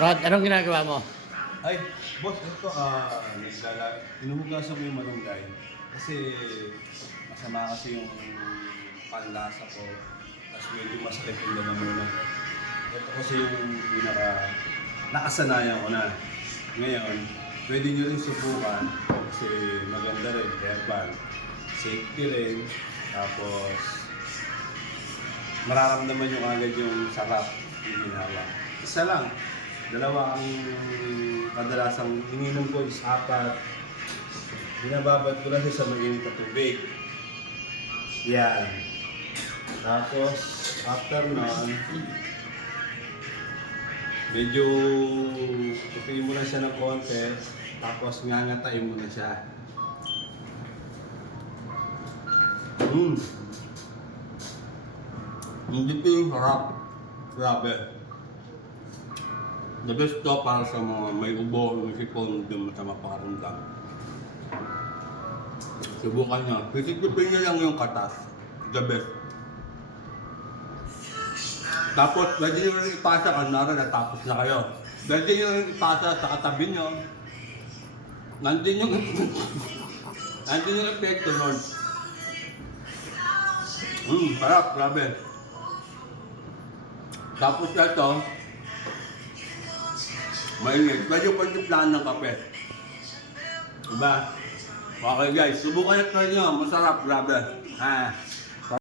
Rod, anong ginagawa mo? Ay, boss, ito, inuhugasan ko yung malunggay. Kasi masama kasi yung panlasa ko. Tapos medyo masakit yung lalamunan ko. Ito kasi yung nakasanayan ko na. Ngayon, pwede nyo rin subukan kasi maganda rin, herbal. Safety rin. Tapos, mararamdaman nyo agad yung sarap yung ginawa. Isa lang. Dalawa ang kadalasang ininom ko is 4. Binababad ko lang siya sa mainit na tubig. Yan. Tapos, after nun, medyo tupiin mo na siya ng konti. Tapos, ngangatain mo na siya. Hindi ito yung harap. Grabe. The best to para sa mga may ubo, may sipon, hindi mo sa mapakarandam. Subukan nyo. Pisipipin nyo lang yung katas. The best. Tapos, pwede nyo rin ipasa kanara natapos na kayo. Pwede nyo rin ipasa sa katabi nyo. Nandun yung nandun yung epekto nun. Sarap, grabe. Tapos na ito, mainit. Medyo pagdiplaan ng kape. Diba? Okay guys, subukan nyo. Masarap, grabe.